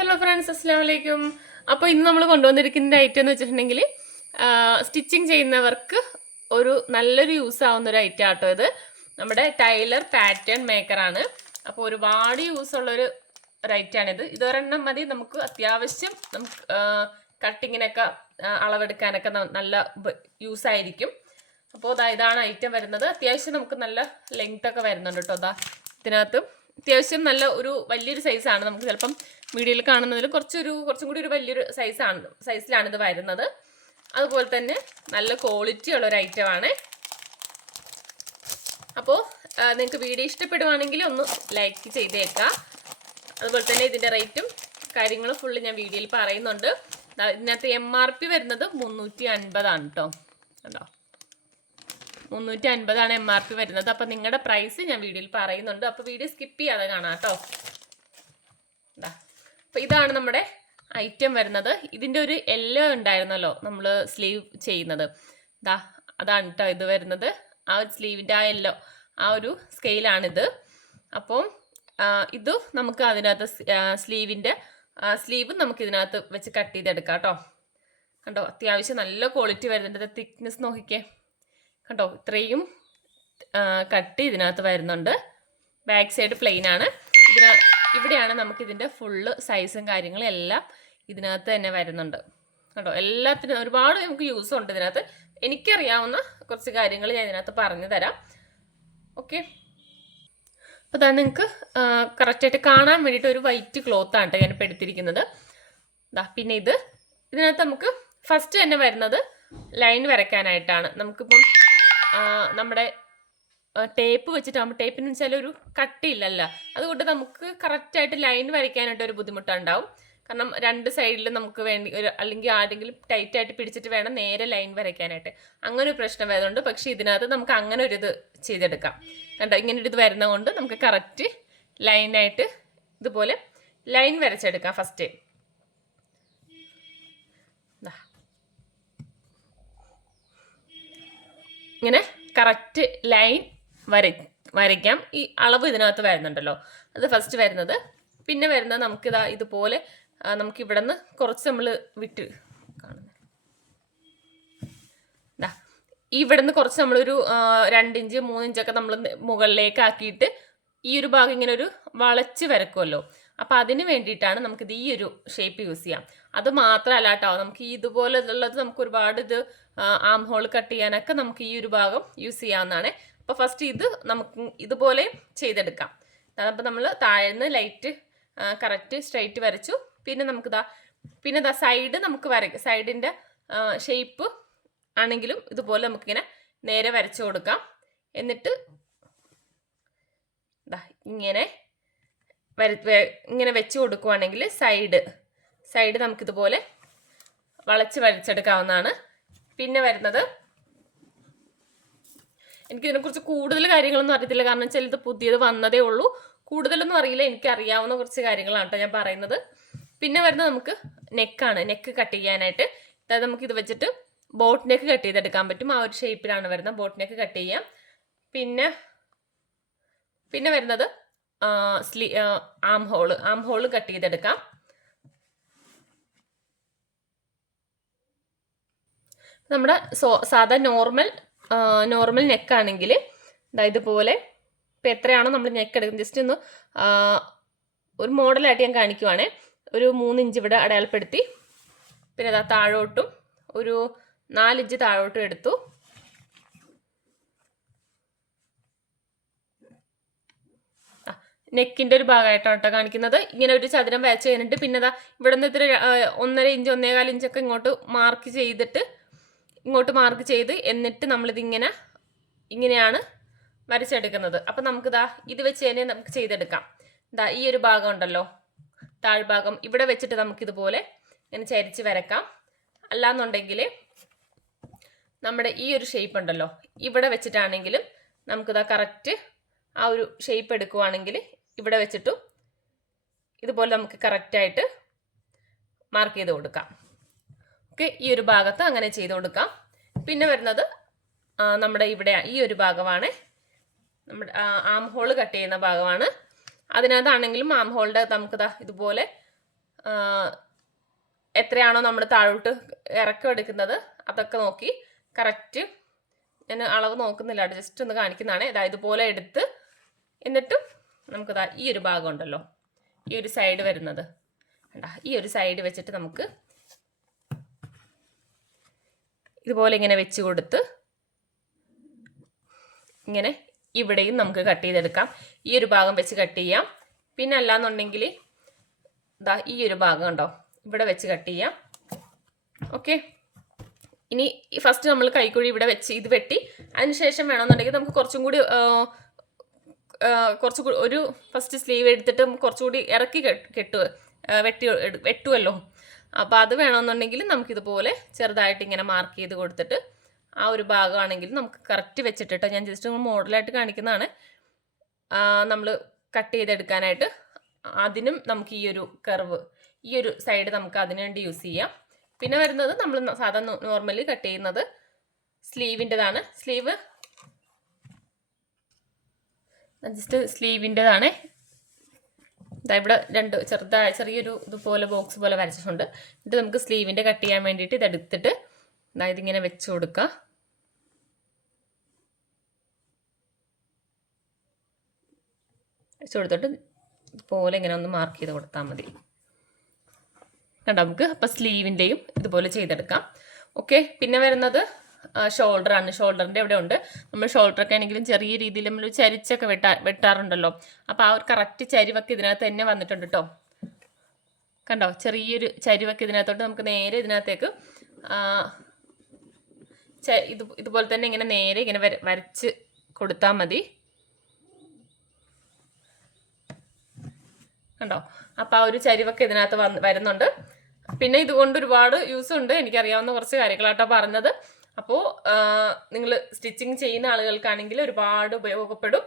Hello friends അസ്സാം വലൈക്കും അപ്പോൾ ഇന്ന് നമ്മൾ കൊണ്ടുവന്നിരിക്കുന്ന ഐറ്റം എന്ന് വെച്ചിട്ടുണ്ടെങ്കിൽ സ്റ്റിച്ചിങ് ചെയ്യുന്നവർക്ക് ഒരു നല്ലൊരു യൂസ് ആവുന്ന ഒരു ഐറ്റം ആട്ടോ ഇത്. നമ്മുടെ ടൈലർ പാറ്റേൺ മേക്കറാണ് അപ്പോൾ ഒരുപാട് യൂസ് ഉള്ളൊരു ഒരു ഐറ്റമാണിത് ഇതൊരെണ്ണം മതി. നമുക്ക് അത്യാവശ്യം നമുക്ക് കട്ടിങ്ങിനൊക്കെ അളവെടുക്കാനൊക്കെ നല്ല യൂസ് ആയിരിക്കും. അപ്പോൾ ദാ ഇതാണ് ഐറ്റം വരുന്നത്. അത്യാവശ്യം നമുക്ക് നല്ല ലെങ്ത് ഒക്കെ വരുന്നുണ്ട് കേട്ടോ അതാ ഇതിനകത്ത്. അത്യാവശ്യം നല്ല ഒരു വലിയൊരു സൈസാണ് നമുക്ക് ചിലപ്പം വീഡിയോയിൽ കാണുന്നതിൽ കുറച്ചൊരു കുറച്ചും കൂടി ഒരു വലിയൊരു സൈസാണ് സൈസിലാണ് ഇത് വരുന്നത്. അതുപോലെ തന്നെ നല്ല ക്വാളിറ്റി ഉള്ള ഒരു ഐറ്റമാണ് അപ്പോൾ നിങ്ങൾക്ക് വീഡിയോ ഇഷ്ടപ്പെടുവാണെങ്കിൽ ഒന്ന് ലൈക്ക് ചെയ്തേക്കാം. അതുപോലെ തന്നെ ഇതിന്റെ റേറ്റും കാര്യങ്ങളും ഫുള്ള് ഞാൻ വീഡിയോയിൽ പറയുന്നുണ്ട്. ഇതിനകത്ത് എം ആർ പി വരുന്നത് മുന്നൂറ്റി അൻപതാണ് കേട്ടോ കണ്ടോ? മുന്നൂറ്റി അൻപതാണ് എം ആർ പി വരുന്നത്. അപ്പം നിങ്ങളുടെ പ്രൈസ് ഞാൻ വീഡിയോയിൽ പറയുന്നുണ്ട്. അപ്പോൾ വീഡിയോ സ്കിപ്പ് ചെയ്യാതെ കാണാം കേട്ടോ ഇതാ അപ്പോൾ ഇതാണ് നമ്മുടെ ഐറ്റം വരുന്നത്. ഇതിന്റെ ഒരു എല്ലോ ഉണ്ടായിരുന്നല്ലോ നമ്മൾ സ്ലീവ് ചെയ്യുന്നത്. ദാ അതാണ് കേട്ടോ ഇത് വരുന്നത്. ആ ഒരു സ്ലീവിന്റെ ആ എല്ലോ ആ ഒരു സ്കെയിലാണിത് അപ്പം ഇത് നമുക്ക് അതിനകത്ത് സ്ലീവിന്റെ സ്ലീവ് നമുക്ക് ഇതിനകത്ത് വെച്ച് കട്ട് ചെയ്തെടുക്കാം കേട്ടോ കണ്ടോ അത്യാവശ്യം നല്ല ക്വാളിറ്റി വരുന്നുണ്ട്. തിക്നെസ് നോക്കിക്കേ. കണ്ടോ ഇത്രയും കട്ട് ഇതിനകത്ത് വരുന്നുണ്ട്. ബാക്ക് സൈഡ് പ്ലെയിൻ ആണ്. ഇതിന ഇവിടെയാണ് നമുക്ക് ഇതിന്റെ ഫുള്ള് സൈസും കാര്യങ്ങളും എല്ലാം ഇതിനകത്ത് തന്നെ വരുന്നുണ്ട്. കേട്ടോ എല്ലാത്തിനും ഒരുപാട് നമുക്ക് യൂസ് ഉണ്ട് ഇതിനകത്ത്. എനിക്കറിയാവുന്ന കുറച്ച് കാര്യങ്ങൾ ഞാൻ ഇതിനകത്ത് പറഞ്ഞു തരാം. ഓക്കെ അപ്പോൾ ഇതാ നിങ്ങൾക്ക് കറക്റ്റായിട്ട് കാണാൻ വേണ്ടിയിട്ട് ഒരു വൈറ്റ് ക്ലോത്ത് ആണ് കേട്ടോ ഞാൻ ഇപ്പോൾ എടുത്തിരിക്കുന്നത്. ദാ പിന്നെ ഇത്. ഇതിനകത്ത് നമുക്ക് ഫസ്റ്റ് തന്നെ വരുന്നത് ലൈൻ വരയ്ക്കാനായിട്ടാണ്. നമുക്കിപ്പം നമ്മുടെ ടേപ്പ് വെച്ചിട്ടാകുമ്പോൾ ടേപ്പിന് വെച്ചാൽ ഒരു കട്ടിയില്ലല്ലോ അതുകൊണ്ട് നമുക്ക് കറക്റ്റായിട്ട് ലൈൻ വരയ്ക്കാനായിട്ട് ഒരു ബുദ്ധിമുട്ടുണ്ടാവും. കാരണം രണ്ട് സൈഡിൽ നമുക്ക് വേണ്ടി ഒരു അല്ലെങ്കിൽ ആരെങ്കിലും ടൈറ്റായിട്ട് പിടിച്ചിട്ട് വേണം നേരെ ലൈൻ വരയ്ക്കാനായിട്ട്. അങ്ങനെ ഒരു പ്രശ്നം വരുന്നുണ്ട് പക്ഷേ ഇതിനകത്ത് നമുക്ക് അങ്ങനെ ഒരു ഇത് ചെയ്തെടുക്കാം. കണ്ടോ? ഇങ്ങനെ ഒരു ഇത് വരുന്നതുകൊണ്ട് നമുക്ക് കറക്റ്റ് ലൈനായിട്ട് ഇതുപോലെ ലൈൻ വരച്ചെടുക്കാം ഫസ്റ്റ് ഇങ്ങനെ കറക്റ്റ് ലൈൻ വര വരയ്ക്കാം. ഈ അളവ് ഇതിനകത്ത് വരുന്നുണ്ടല്ലോ. അത് ഫസ്റ്റ് വരുന്നത്. പിന്നെ വരുന്നത് നമുക്കിതാ ഇതുപോലെ നമുക്ക് ഇവിടെ നിന്ന് കുറച്ച് നമ്മൾ വിട്ട് കാണുന്നത്. ഇവിടെ നിന്ന് കുറച്ച് നമ്മളൊരു രണ്ടിഞ്ച് മൂന്നിഞ്ചൊക്കെ നമ്മൾ മുകളിലേക്ക് ആക്കിയിട്ട് ഈ ഒരു ഭാഗം ഇങ്ങനെ ഒരു വളച്ച് വരക്കുമല്ലോ അപ്പം അതിന് വേണ്ടിയിട്ടാണ് നമുക്കിത് ഈ ഒരു ഷേപ്പ് യൂസ് ചെയ്യാം. അത് മാത്രമല്ല കേട്ടോ നമുക്ക് ഇതുപോലെ ഉള്ളത് നമുക്ക് ഒരുപാട് ഇത് ആം ഹോൾ കട്ട് ചെയ്യാനൊക്കെ നമുക്ക് ഈ ഒരു ഭാഗം യൂസ് ചെയ്യാവുന്നതാണ്. അപ്പോൾ ഫസ്റ്റ് ഇത് നമുക്ക് ഇതുപോലെ ചെയ്തെടുക്കാം. അപ്പം നമ്മൾ താഴ്ന്ന് ലൈറ്റ് കറക്റ്റ് സ്ട്രൈറ്റ് വരച്ചു. പിന്നെ നമുക്കിതാ പിന്നെ ഇതാ സൈഡ് നമുക്ക് വരയ്ക്കാം സൈഡിന്റെ ഷേപ്പ് ആണെങ്കിലും ഇതുപോലെ നമുക്കിങ്ങനെ നേരെ വരച്ചു കൊടുക്കാം. എന്നിട്ട് ദാ ഇങ്ങനെ വര ഇങ്ങനെ വെച്ച് കൊടുക്കുവാണെങ്കിൽ സൈഡ് സൈഡ് നമുക്കിതുപോലെ വളച്ച് വരച്ചെടുക്കാവുന്നതാണ്. പിന്നെ വരുന്നത് എനിക്കിതിനെക്കുറിച്ച് കൂടുതൽ കാര്യങ്ങളൊന്നും അറിയത്തില്ല. കാരണം വെച്ചാൽ ഇത് പുതിയത് വന്നതേ ഉള്ളൂ. കൂടുതലൊന്നും അറിയില്ല. എനിക്ക് അറിയാവുന്ന കുറച്ച് കാര്യങ്ങളാണ് കേട്ടോ ഞാൻ പറയുന്നത്. പിന്നെ വരുന്നത് നമുക്ക് നെക്കാണ് നെക്ക് കട്ട് ചെയ്യാനായിട്ട്. അതായത് നമുക്ക് ഇത് വെച്ചിട്ട് ബോട്ട് നെക്ക് കട്ട് ചെയ്തെടുക്കാൻ പറ്റും. ആ ഒരു ഷേപ്പിലാണ് വരുന്നത്. ബോട്ട് നെക്ക് കട്ട് ചെയ്യാം. പിന്നെ പിന്നെ വരുന്നത് sleeve arm hole arm hole cut ചെയ്തെടുക്കാം. നമ്മുടെ സോ സാധാ നോർമൽ നോർമൽ നെക്കാണെങ്കിൽ ഇതുപോലെ ഇപ്പം എത്രയാണോ നമ്മൾ നെക്ക് എടുക്കുന്നത്. ജസ്റ്റ് ഒന്ന് ഒരു മോഡലായിട്ട് ഞാൻ കാണിക്കുവാണേ. ഒരു മൂന്ന് ഇഞ്ച് ഇവിടെ അടയാളപ്പെടുത്തി. പിന്നെ അതാ താഴോട്ടും ഒരു നാലിഞ്ച് താഴോട്ടും എടുത്തു. നെക്കിന്റെ ഒരു ഭാഗമായിട്ടാണ് കേട്ടോ കാണിക്കുന്നത്. ഇങ്ങനെ ഒരു ചതുരം വരച്ച് കഴിഞ്ഞിട്ട് പിന്നെ ദാ ഇവിടെ നിന്ന് ഇത്ര ആ, ഒന്നര ഇഞ്ച് ഒന്നേകാൽ ഇഞ്ചൊക്കെ ഇങ്ങോട്ട് മാർക്ക് ചെയ്തിട്ട് ഇങ്ങോട്ട് മാർക്ക് ചെയ്ത് എന്നിട്ട് നമ്മളിതിങ്ങനെ ഇങ്ങനെയാണ് വരച്ചെടുക്കുന്നത്. അപ്പം നമുക്കിതാ ഇത് വെച്ച് തന്നെ നമുക്ക് ചെയ്തെടുക്കാം. ഇതാ ഈ ഒരു ഭാഗം ഉണ്ടല്ലോ. താഴ്ഭാഗം ഇവിടെ വെച്ചിട്ട് നമുക്കിതുപോലെ ഇങ്ങനെ ചരിച്ച് വരക്കാം. അല്ലാന്നുണ്ടെങ്കിൽ നമ്മുടെ ഈ ഒരു ഷേപ്പ് ഉണ്ടല്ലോ. ഇവിടെ വെച്ചിട്ടാണെങ്കിലും നമുക്കിതാ കറക്റ്റ് ആ ഒരു ഷേപ്പ് എടുക്കുവാണെങ്കിൽ ഇവിടെ വെച്ചിട്ടും ഇതുപോലെ നമുക്ക് കറക്റ്റായിട്ട് മാർക്ക് ചെയ്ത് കൊടുക്കാം. ഓക്കെ ഈ ഒരു ഭാഗത്ത് അങ്ങനെ ചെയ്ത് കൊടുക്കാം. പിന്നെ വരുന്നത് നമ്മുടെ ഇവിടെ ഈ ഒരു ഭാഗമാണ്. നമ്മുടെ ആം ഹോൾ കട്ട് ചെയ്യുന്ന ഭാഗമാണ്. അതിനകത്താണെങ്കിലും ആം ഹോളിന്റെ നമുക്ക് ദാ ഇതുപോലെ എത്രയാണോ നമ്മൾ താഴോട്ട് ഇറക്കം എടുക്കുന്നത് അതൊക്കെ നോക്കി. കറക്റ്റ് ഞാൻ അളവ് നോക്കുന്നില്ല ജസ്റ്റ് ഒന്ന് കാണിക്കുന്നതാണ്. ഇതാ ഇതുപോലെ എടുത്ത് എന്നിട്ടും നമുക്കിതാ ഈ ഒരു ഭാഗം ഉണ്ടല്ലോ ഈ ഒരു സൈഡ് വരുന്നത്. ഈ ഒരു സൈഡ് വെച്ചിട്ട് നമുക്ക് ഇതുപോലെ ഇങ്ങനെ വെച്ച് കൊടുത്ത് ഇങ്ങനെ ഇവിടെയും നമുക്ക് കട്ട് ചെയ്തെടുക്കാം. ഈ ഒരു ഭാഗം വെച്ച് കട്ട് ചെയ്യാം. പിന്നെ അല്ലാന്നുണ്ടെങ്കിൽ ഇതാ ഈ ഒരു ഭാഗം ഉണ്ടോ ഇവിടെ വെച്ച് കട്ട് ചെയ്യാം. ഓക്കെ ഇനി ഫസ്റ്റ് നമ്മൾ കൈക്കുഴി ഇവിടെ വെച്ച് ഇത് വെട്ടി. അതിനുശേഷം വേണമെന്നുണ്ടെങ്കിൽ നമുക്ക് കുറച്ചും കൂടി ആ, ആ, കുറച്ച് കൂ- ഒരു ഫസ്റ്റ് സ്ലീവ് എടുത്തിട്ട് കുറച്ചുകൂടി ഇറക്കി കെട്ട് വെട്ടി വെട്ടുമല്ലോ അപ്പോൾ അത് വേണമെന്നുണ്ടെങ്കിൽ നമുക്കിതുപോലെ ചെറുതായിട്ട് ഇങ്ങനെ മാർക്ക് ചെയ്ത് കൊടുത്തിട്ട് ആ ഒരു ഭാഗമാണെങ്കിൽ നമുക്ക് കറക്റ്റ് വെച്ചിട്ടിട്ടോ ഞാൻ ജസ്റ്റ് മോഡലായിട്ട് കാണിക്കുന്നതാണ്. നമ്മൾ കട്ട് ചെയ്തെടുക്കാനായിട്ട് അതിനും നമുക്ക് ഈ ഒരു കർവ് ഈ ഒരു സൈഡ് നമുക്ക് അതിനു വേണ്ടി യൂസ് ചെയ്യാം. പിന്നെ വരുന്നത് നമ്മൾ സാധാരണ നോർമലി കട്ട് ചെയ്യുന്നത് സ്ലീവിന്റെതാണ് സ്ലീവ് ജസ്റ്റ് സ്ലീവിന്റെതാണ് ഇതാ ഇവിടെ രണ്ട് ചെറുതായ ചെറിയൊരു ഇതുപോലെ ബോക്സ് പോലെ വരച്ചിട്ടുണ്ട്. എന്നിട്ട് നമുക്ക് സ്ലീവിന്റെ കട്ട് ചെയ്യാൻ വേണ്ടിയിട്ട് ഇതെടുത്തിട്ട് അതായത് ഇങ്ങനെ വെച്ച് കൊടുക്കുക വെച്ച് കൊടുത്തിട്ട് ഇതുപോലെ ഇങ്ങനെ ഒന്ന് മാർക്ക് ചെയ്ത് കൊടുത്താൽ മതി. കണ്ടോ? നമുക്ക് അപ്പോൾ സ്ലീവിന്റെയും ഇതുപോലെ ചെയ്തെടുക്കാം. ഓക്കെ പിന്നെ വരുന്നത് ഷോൾഡർ ആണ്. ഷോൾഡറിന്റെ ഇവിടെ ഉണ്ട്. നമ്മൾ ഷോൾഡറൊക്കെ ആണെങ്കിലും ചെറിയ രീതിയിൽ നമ്മൾ ചരിച്ചൊക്കെ വെട്ടാ വെട്ടാറുണ്ടല്ലോ. അപ്പോൾ ആ ഒരു കറക്റ്റ് ചരിവൊക്കെ ഇതിനകത്ത് തന്നെ വന്നിട്ടുണ്ട് കേട്ടോ കണ്ടോ? ചെറിയൊരു ചരിവൊക്കെ ഇതിനകത്തോട്ട് നമുക്ക് നേരെ ഇതിനകത്തേക്ക് ഇത് ഇതുപോലെ തന്നെ ഇങ്ങനെ നേരെ ഇങ്ങനെ വര വരച്ച് കൊടുത്താൽ മതി. കണ്ടോ? അപ്പോൾ ആ ഒരു ചരിവൊക്കെ ഇതിനകത്ത് വരുന്നുണ്ട്. പിന്നെ ഇതുകൊണ്ട് ഒരുപാട് യൂസ് ഉണ്ട്. എനിക്കറിയാവുന്ന കുറച്ച് കാര്യങ്ങളാട്ടോ പറഞ്ഞത്. അപ്പോൾ നിങ്ങൾ സ്റ്റിച്ചിങ് ചെയ്യുന്ന ആളുകൾക്കാണെങ്കിൽ ഒരുപാട് ഉപയോഗപ്പെടും.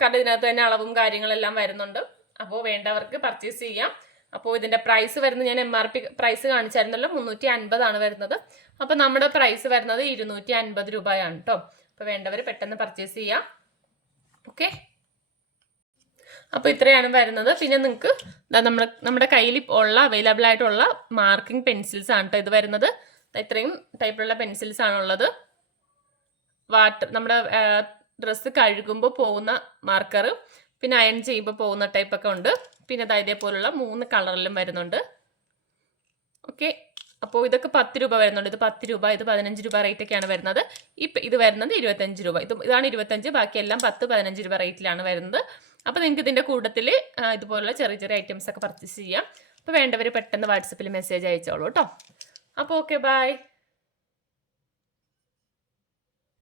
കാരണം ഇതിനകത്ത് തന്നെ അളവും കാര്യങ്ങളെല്ലാം വരുന്നുണ്ട്. അപ്പോൾ വേണ്ടവർക്ക് പർച്ചേസ് ചെയ്യാം. അപ്പോൾ ഇതിന്റെ പ്രൈസ് വരുന്നത് ഞാൻ എം ആർ പി പ്രൈസ് കാണിച്ചായിരുന്നല്ലോ മുന്നൂറ്റി അൻപതാണ് വരുന്നത്. അപ്പോൾ നമ്മുടെ പ്രൈസ് വരുന്നത് ഇരുന്നൂറ്റി അൻപത് രൂപയാണ് കേട്ടോ അപ്പോൾ വേണ്ടവർ പെട്ടെന്ന് പർച്ചേസ് ചെയ്യാം. ഓക്കെ അപ്പോൾ ഇത്രയാണ് വരുന്നത്. പിന്നെ നിങ്ങൾക്ക് നമ്മുടെ നമ്മുടെ കയ്യിൽ ഉള്ള അവൈലബിൾ ആയിട്ടുള്ള മാർക്കിംഗ് പെൻസിൽസ് ആണ് കേട്ടോ ഇത് വരുന്നത്. ഇത്രയും ടൈപ്പിലുള്ള പെൻസിൽസ് ആണുള്ളത്. വാട്ടർ നമ്മുടെ ഡ്രസ്സ് കഴുകുമ്പോൾ പോകുന്ന മാർക്കർ പിന്നെ അയൺ ചെയ്യുമ്പോൾ പോകുന്ന ടൈപ്പൊക്കെ ഉണ്ട്. പിന്നെ ദാ ഇതേപോലുള്ള മൂന്ന് കളറിലും വരുന്നുണ്ട്. ഓക്കെ അപ്പോൾ ഇതൊക്കെ പത്ത് രൂപ വരുന്നുണ്ട്. ഇത് പത്ത് രൂപ ഇത് പതിനഞ്ച് രൂപ റേറ്റ് ഒക്കെയാണ് വരുന്നത്. ഇപ്പം ഇത് വരുന്നത് ഇരുപത്തഞ്ച് രൂപ. ഇത് ഇതാണ് ഇരുപത്തഞ്ച് ബാക്കിയെല്ലാം പത്ത് പതിനഞ്ച് രൂപ റേറ്റിലാണ് വരുന്നത്. അപ്പോൾ നിങ്ങൾക്ക് ഇതിന്റെ കൂട്ടത്തിൽ ഇതുപോലുള്ള ചെറിയ ചെറിയ ഐറ്റംസ് ഒക്കെ പർച്ചേസ് ചെയ്യാം. അപ്പോൾ വേണ്ടവർ പെട്ടെന്ന് വാട്സപ്പിൽ മെസ്സേജ് അയച്ചോളൂ കേട്ടോ അപ്പോൾ ഓക്കെ ബൈ